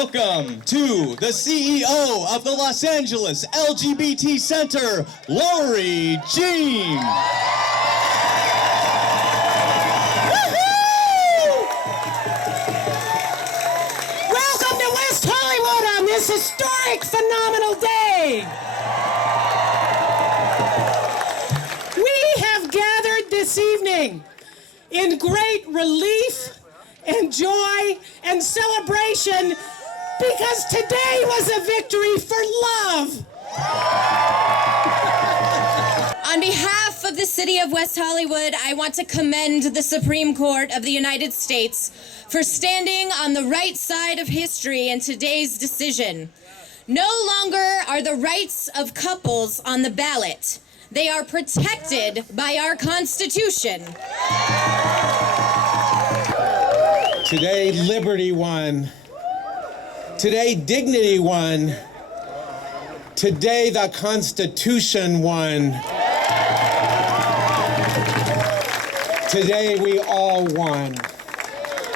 welcome to the CEO of the Los Angeles LGBT Center, Lori Jean. Welcome to West Hollywood on this historic, phenomenal day. We have gathered this evening in great relief and joy and celebration because today was a victory for love. On behalf of the city of West Hollywood, I want to commend the Supreme Court of the United States for standing on the right side of history in today's decision. No longer are the rights of couples on the ballot. They are protected by our Constitution. Today, liberty won. Today, dignity won. Today, the Constitution won. Today, we all won.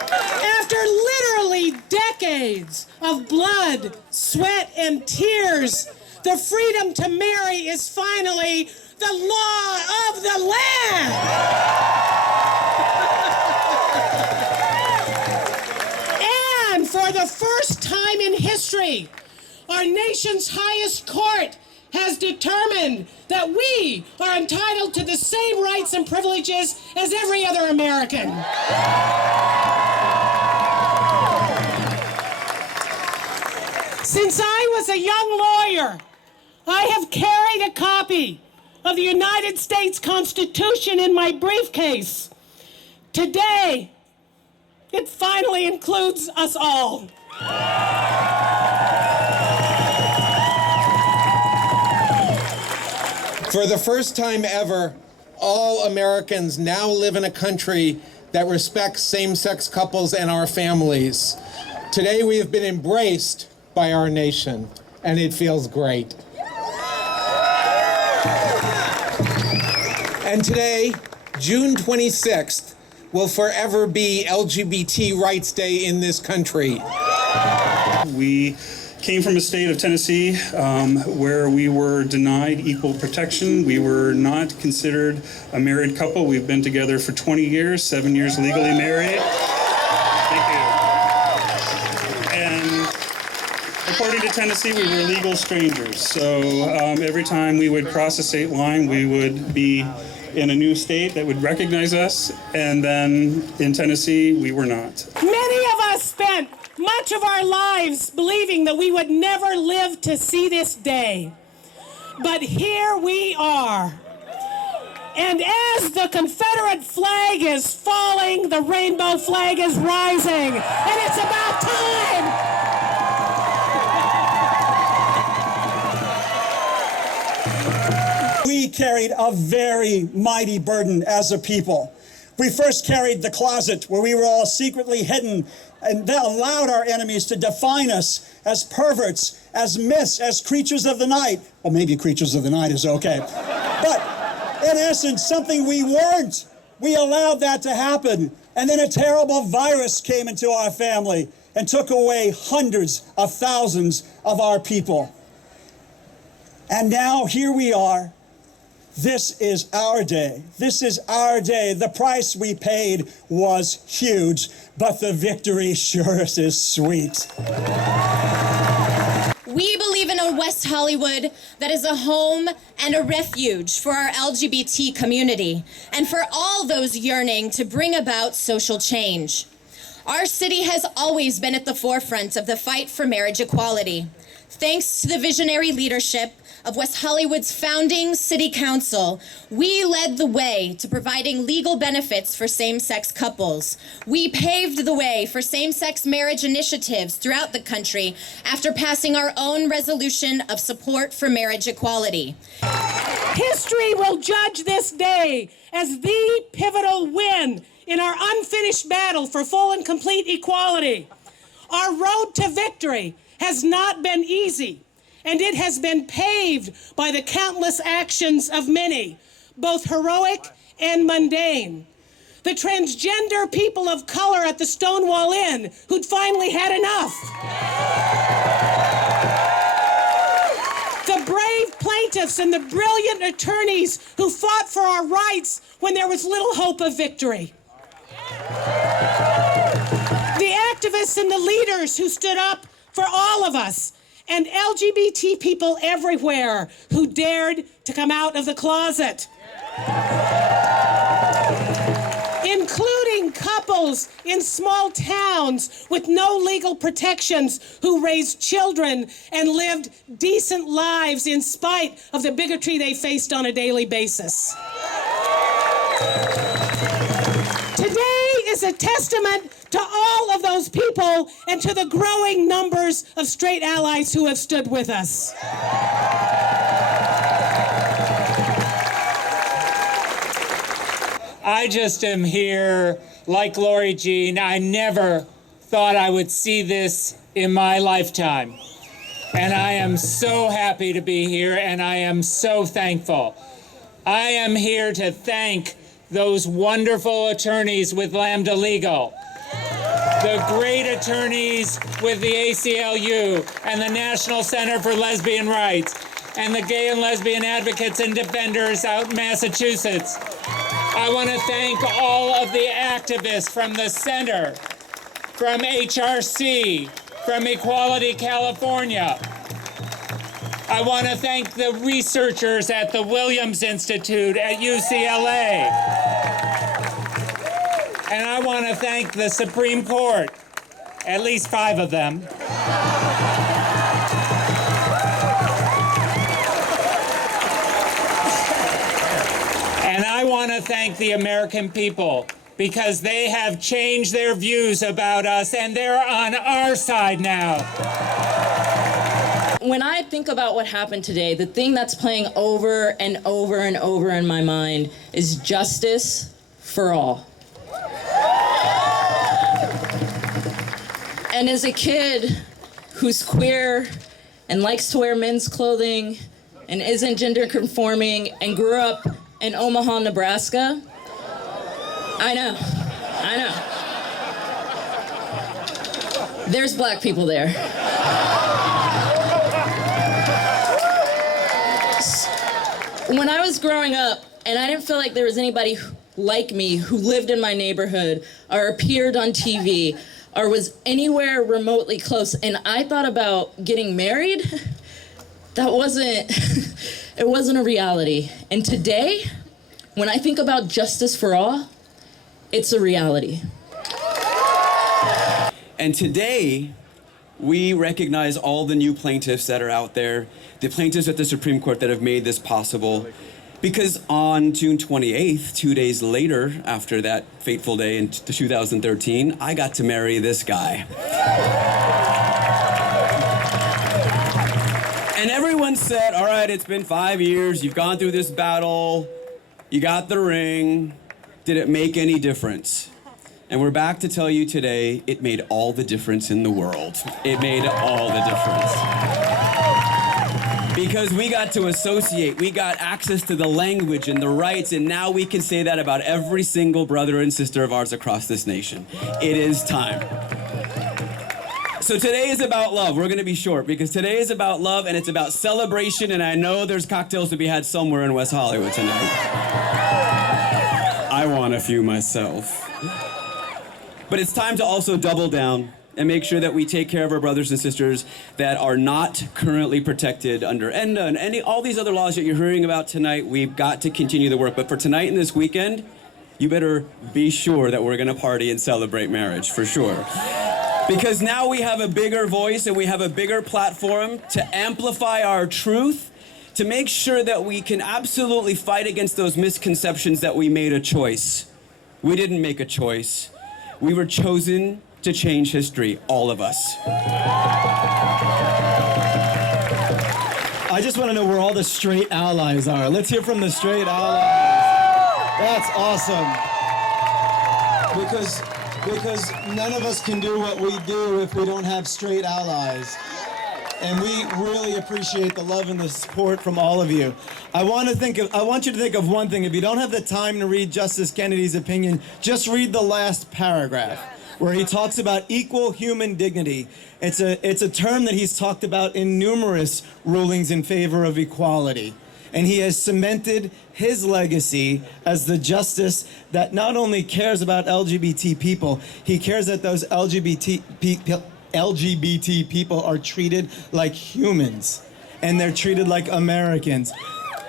After literally decades of blood, sweat, and tears, the freedom to marry is finally the law of the land. And for the first time in history, our nation's highest court has determined that we are entitled to the same rights and privileges as every other American. Since I was a young lawyer, I have carried a copy of the United States Constitution in my briefcase. Today, it finally includes us all. For the first time ever, all Americans now live in a country that respects same-sex couples and our families. Today, we have been embraced by our nation, and it feels great. And today, June 26th, will forever be LGBT Rights Day in this country. We came from a state of Tennessee where we were denied equal protection. We were not considered a married couple. We've been together for 20 years, 7 years legally married. Thank you. And according to Tennessee, we were legal strangers. So every time we would cross a state line, we would be in a new state that would recognize us, and then in Tennessee, we were not. Many of us spent much of our lives believing that we would never live to see this day. But here we are. And as the Confederate flag is falling, the rainbow flag is rising. And it's about time. We carried a very mighty burden as a people. We first carried the closet where we were all secretly hidden, and that allowed our enemies to define us as perverts, as myths, as creatures of the night. Well, maybe creatures of the night is okay. But in essence, something we weren't. We allowed that to happen. And then a terrible virus came into our family and took away hundreds of thousands of our people. And now here we are. This is our day. This is our day. The price we paid was huge, but the victory sure is sweet. We believe in a West Hollywood that is a home and a refuge for our LGBT community and for all those yearning to bring about social change. Our city has always been at the forefront of the fight for marriage equality. Thanks to the visionary leadership of West Hollywood's founding city council, we led the way to providing legal benefits for same-sex couples. We paved the way for same-sex marriage initiatives throughout the country after passing our own resolution of support for marriage equality. History will judge this day as the pivotal win in our unfinished battle for full and complete equality. Our road to victory has not been easy, and it has been paved by the countless actions of many, both heroic and mundane. The transgender people of color at the Stonewall Inn who'd finally had enough. activists and the brilliant attorneys who fought for our rights when there was little hope of victory. The activists and the leaders who stood up for all of us, and LGBT people everywhere who dared to come out of the closet. Including couples in small towns with no legal protections who raised children and lived decent lives in spite of the bigotry they faced on a daily basis. Today is a testament to all of those people and to the growing numbers of straight allies who have stood with us. I just am here, like Lori Jean. I never thought I would see this in my lifetime. And I am so happy to be here, and I am so thankful. I am here to thank those wonderful attorneys with Lambda Legal, the great attorneys with the ACLU and the National Center for Lesbian Rights, and the gay and lesbian advocates and defenders out in Massachusetts. I want to thank all of the activists from the Center, from HRC, from Equality California. I want to thank the researchers at the Williams Institute at UCLA. And I want to thank the Supreme Court, at least 5 of them. And I want to thank the American people, because they have changed their views about us, and they're on our side now. When I think about what happened today, the thing that's playing over and over and over in my mind is justice for all. And as a kid who's queer and likes to wear men's clothing and isn't gender conforming and grew up in Omaha, Nebraska, I know. There's black people there. When I was growing up, and I didn't feel like there was anybody like me who lived in my neighborhood or appeared on TV or was anywhere remotely close, and I thought about getting married, that wasn't, it wasn't a reality. And today, when I think about justice for all, it's a reality. And today, we recognize all the new plaintiffs that are out there, the plaintiffs at the Supreme Court that have made this possible. Because on June 28th, 2 days later, after that fateful day in 2013, I got to marry this guy. And everyone said, all right, it's been 5 years, you've gone through this battle, you got the ring, did it make any difference? And we're back to tell you today, it made all the difference in the world. It made all the difference. Because we got to associate, we got access to the language and the rights, and now we can say that about every single brother and sister of ours across this nation. It is time. So today is about love. We're gonna be short because today is about love and it's about celebration, and I know there's cocktails to be had somewhere in West Hollywood tonight. I want a few myself. But it's time to also double down and make sure that we take care of our brothers and sisters that are not currently protected under ENDA and all these other laws that you're hearing about tonight. We've got to continue the work. But for tonight and this weekend, you better be sure that we're gonna party and celebrate marriage, for sure. Because now we have a bigger voice and we have a bigger platform to amplify our truth, to make sure that we can absolutely fight against those misconceptions that we made a choice. We didn't make a choice. We were chosen to change history, all of us. I just want to know where all the straight allies are. Let's hear from the straight allies. That's awesome. Because none of us can do what we do if we don't have straight allies. And we really appreciate the love and the support from all of you. I want you to think of one thing. If you don't have the time to read Justice Kennedy's opinion, just read the last paragraph, where he talks about equal human dignity. It's a term that he's talked about in numerous rulings in favor of equality. And he has cemented his legacy as the justice that not only cares about LGBT people, he cares that those LGBT people are treated like humans and they're treated like Americans.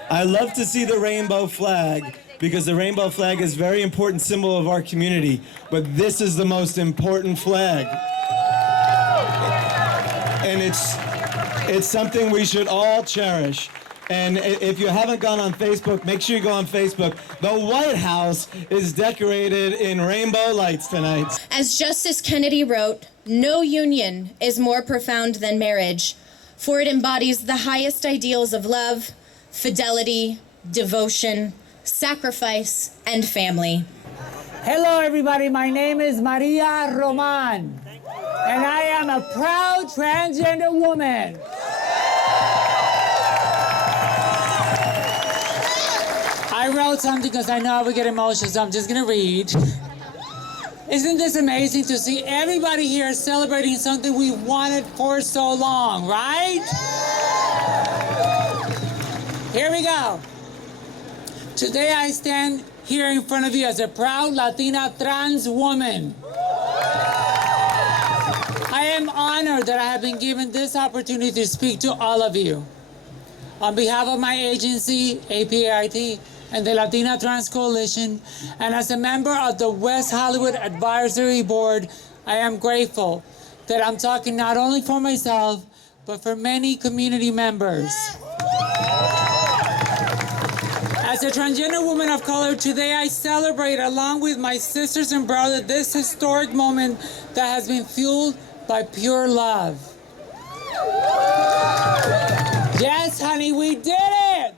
I love to see the rainbow flag because the rainbow flag is a very important symbol of our community, but this is the most important flag. And it's something we should all cherish. And if you haven't gone on Facebook, make sure you go on Facebook. The White House is decorated in rainbow lights tonight. As Justice Kennedy wrote, "No union is more profound than marriage, for it embodies the highest ideals of love, fidelity, devotion, sacrifice, and family." Hello, everybody. My name is Maria Roman, and I am a proud transgender woman. I wrote something because I know I would get emotional, so I'm just going to read. Isn't this amazing to see everybody here celebrating something we wanted for so long, right? Here we go. Today I stand here in front of you as a proud Latina trans woman. I am honored that I have been given this opportunity to speak to all of you. On behalf of my agency, APAIT, and the Latina Trans Coalition, and as a member of the West Hollywood Advisory Board, I am grateful that I'm talking not only for myself, but for many community members. As a transgender woman of color, today I celebrate, along with my sisters and brothers, this historic moment that has been fueled by pure love. Yes, honey, we did it!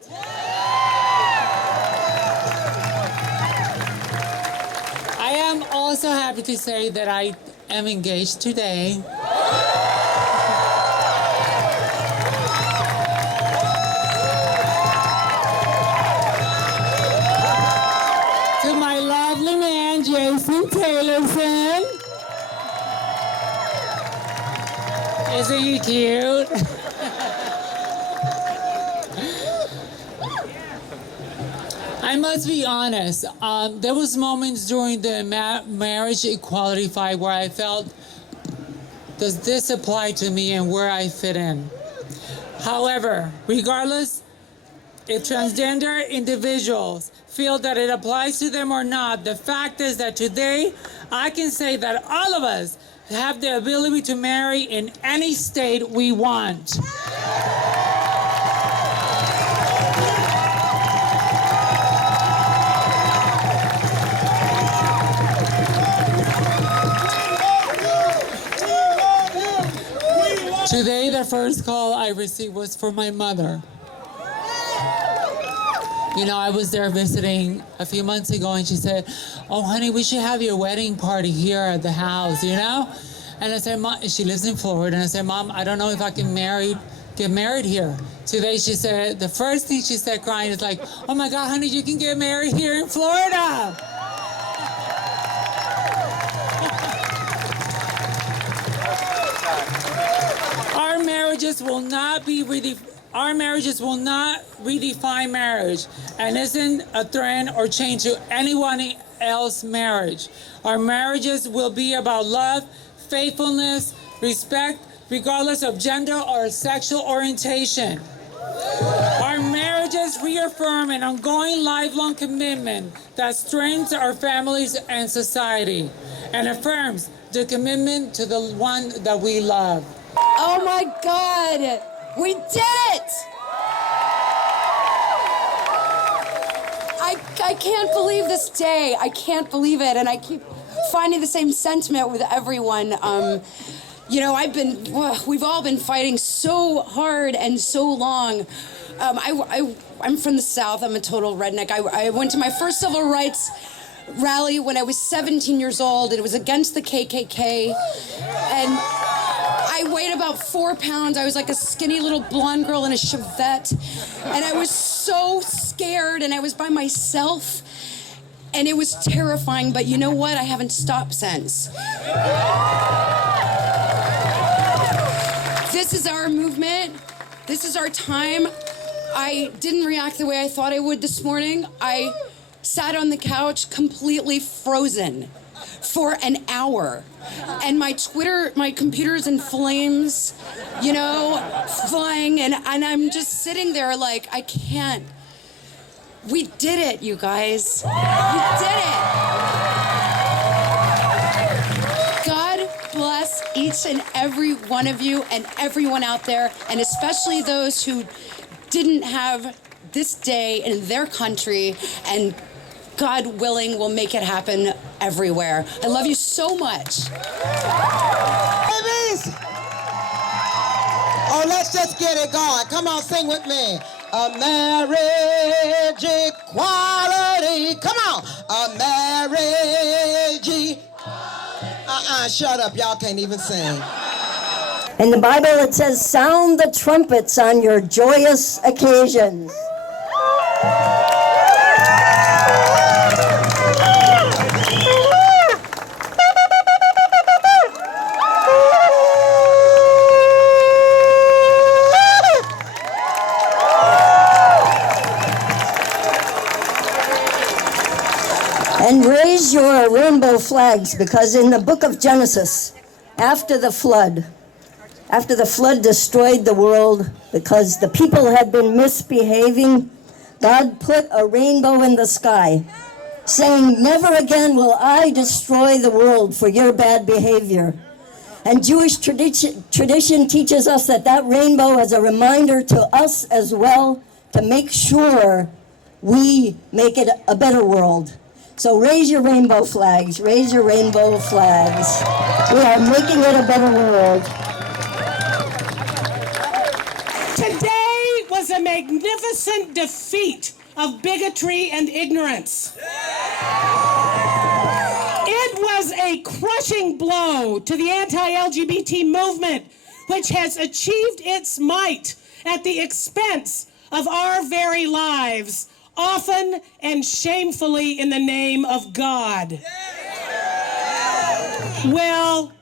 I am also happy to say that I am engaged today. To my lovely man, Jason Taylorson. Isn't he cute? I must be honest, there was moments during the marriage equality fight where I felt, does this apply to me and where I fit in? However, regardless if transgender individuals feel that it applies to them or not, the fact is that today I can say that all of us have the ability to marry in any state we want. Today, the first call I received was for my mother. You know, I was there visiting a few months ago, and she said, "Oh, honey, we should have your wedding party here at the house, you know?" And I said, "Mom," she lives in Florida, and I said, "Mom, I don't know if I can get married here." Today, she said, the first thing she said crying is like, "Oh my God, honey, you can get married here in Florida." Our marriages will not redefine marriage and isn't a threat or change to anyone else's marriage. Our marriages will be about love, faithfulness, respect, regardless of gender or sexual orientation. Our marriages reaffirm an ongoing lifelong commitment that strengthens our families and society and affirms the commitment to the one that we love. Oh my God, we did it! I can't believe this day. I can't believe it, and I keep finding the same sentiment with everyone. You know, we've all been fighting so hard and so long. I'm from the South. I'm a total redneck. I went to my first civil rights rally when I was 17 years old. It was against the KKK, and I weighed about 4 pounds. I was like a skinny little blonde girl in a Chevette, and I was so scared, and I was by myself, and it was terrifying, but you know what? I haven't stopped since. This is our movement. This is our time. I didn't react the way I thought I would this morning. I sat on the couch completely frozen for an hour. And my computer's in flames, you know, flying, and I'm just sitting there like, I can't. We did it, you guys. We did it. God bless each and every one of you and everyone out there, and especially those who didn't have this day in their country, and God willing, we'll make it happen everywhere. I love you so much. Babies! Oh, let's just get it going. Come on, sing with me. A marriage equality. Come on. A marriage equality. Shut up. Y'all can't even sing. In the Bible, it says, sound the trumpets on your joyous occasions. And raise your rainbow flags, because in the book of Genesis, after the flood destroyed the world because the people had been misbehaving, God put a rainbow in the sky, saying, never again will I destroy the world for your bad behavior. And Jewish tradition teaches us that rainbow is a reminder to us as well to make sure we make it a better world. So raise your rainbow flags, raise your rainbow flags. We are making it a better world. Today was a magnificent defeat of bigotry and ignorance. It was a crushing blow to the anti-LGBT movement, which has achieved its might at the expense of our very lives, often and shamefully in the name of God. Well,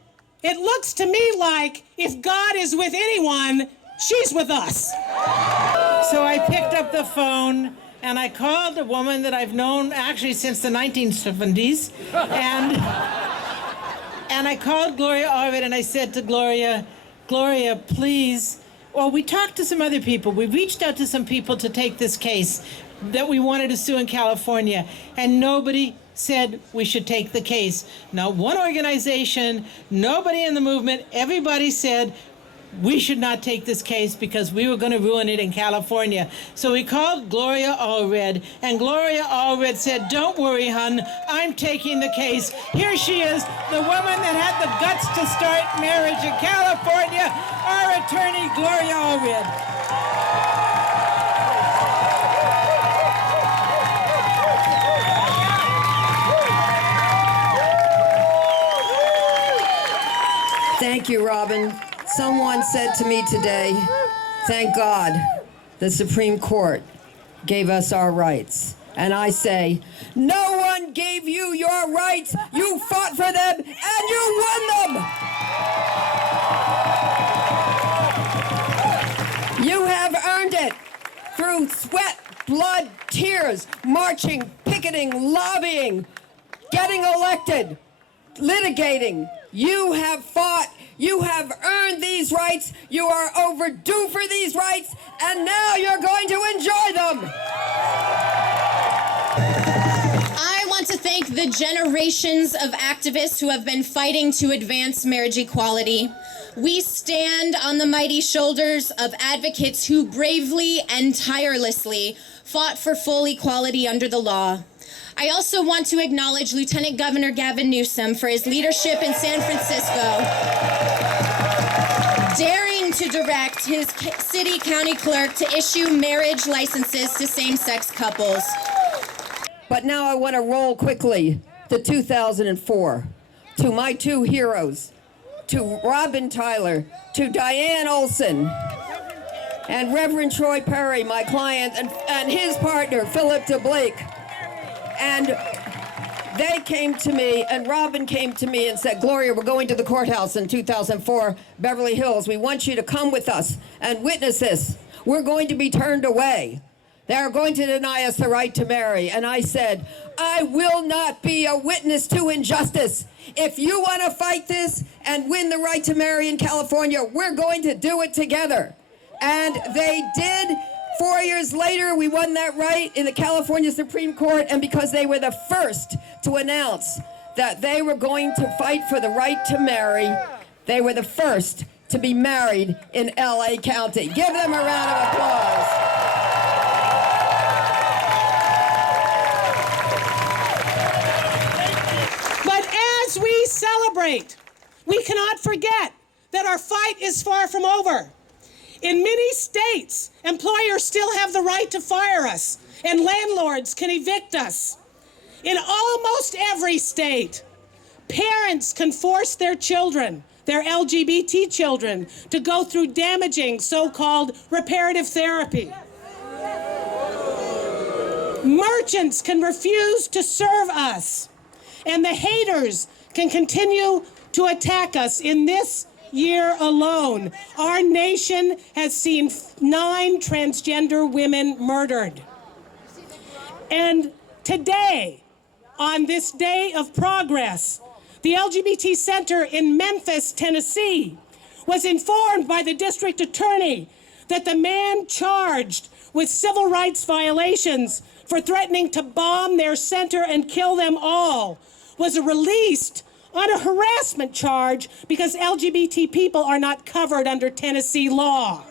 it looks to me like if God is with anyone, she's with us. So I picked up the phone and I called a woman that I've known actually since the 1970s. And I called Gloria Allred and I said to Gloria, please. Well, we talked to some other people. We reached out to some people to take this case that we wanted to sue in California, and nobody said we should take the case. Not one organization, nobody in the movement, everybody said we should not take this case because we were going to ruin it in California. So we called Gloria Allred, and Gloria Allred said, don't worry, hon, I'm taking the case. Here she is, the woman that had the guts to start marriage in California, our attorney, Gloria Allred. Thank you, Robin. Someone said to me today, thank God the Supreme Court gave us our rights. And I say, no one gave you your rights. You fought for them and you won them. You have earned it through sweat, blood, tears, marching, picketing, lobbying, getting elected, litigating. You have fought. You have earned these rights. You are overdue for these rights, and now you're going to enjoy them. I want to thank the generations of activists who have been fighting to advance marriage equality. We stand on the mighty shoulders of advocates who bravely and tirelessly fought for full equality under the law. I also want to acknowledge Lieutenant Governor Gavin Newsom for his leadership in San Francisco, daring to direct his city county clerk to issue marriage licenses to same-sex couples. But now I want to roll quickly to 2004, to my two heroes, to Robin Tyler, to Diane Olson, and Reverend Troy Perry, my client, and his partner, Philip DeBlake. And they came to me, and Robin came to me and said, Gloria, we're going to the courthouse in 2004, Beverly Hills. We want you to come with us and witness this. we're going to be turned away. They are going to deny us the right to marry. And I said, I will not be a witness to injustice. If you want to fight this and win the right to marry in California, we're going to do it together. And they did. 4 years later, we won that right in the California Supreme Court, and because they were the first to announce that they were going to fight for the right to marry, they were the first to be married in LA County. Give them a round of applause. As we celebrate, we cannot forget that our fight is far from over. In many states, employers still have the right to fire us, and landlords can evict us. In almost every state, parents can force their children, their LGBT children, to go through damaging so-called reparative therapy. Merchants can refuse to serve us, and the haters can continue to attack us. In this year alone, our nation has seen 9 transgender women murdered. And today, on this day of progress, the LGBT Center in Memphis, Tennessee, was informed by the district attorney that the man charged with civil rights violations for threatening to bomb their center and kill them all was released on a harassment charge because LGBT people are not covered under Tennessee law.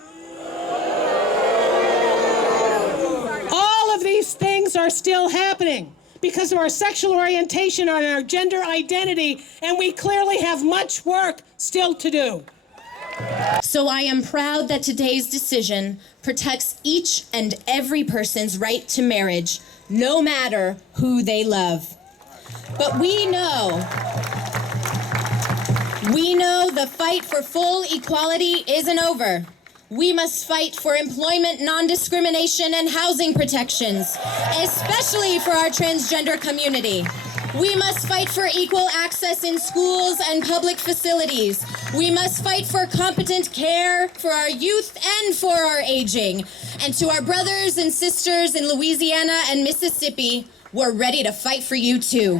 All of these things are still happening because of our sexual orientation and our gender identity, and we clearly have much work still to do. So I am proud that today's decision protects each and every person's right to marriage, no matter who they love. But we know the fight for full equality isn't over. We must fight for employment non-discrimination and housing protections, especially for our transgender community. We must fight for equal access in schools and public facilities. We must fight for competent care for our youth and for our aging. And to our brothers and sisters in Louisiana and Mississippi, we're ready to fight for you too.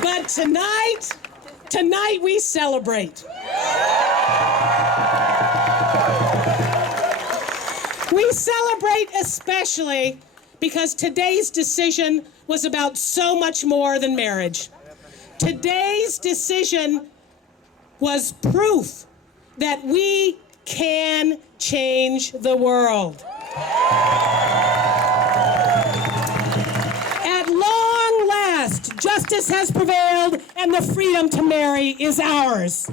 But tonight we celebrate. We celebrate especially because today's decision was about so much more than marriage. Today's decision was proof that we can change the world. At long last, justice has prevailed and the freedom to marry is ours.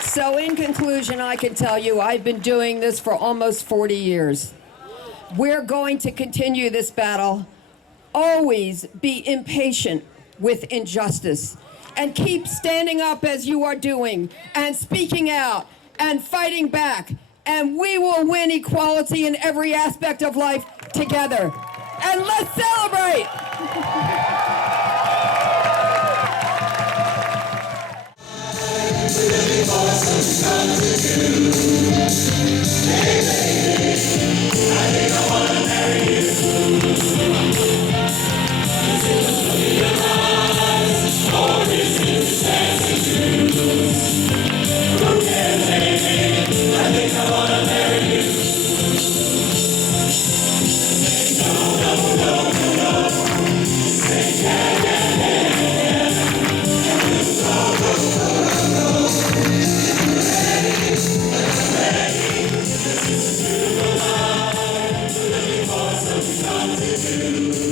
So in conclusion, I can tell you I've been doing this for almost 40 years. We're going to continue this battle. Always be impatient with injustice and keep standing up as you are doing and speaking out and fighting back. And we will win equality in every aspect of life together. And let's celebrate! To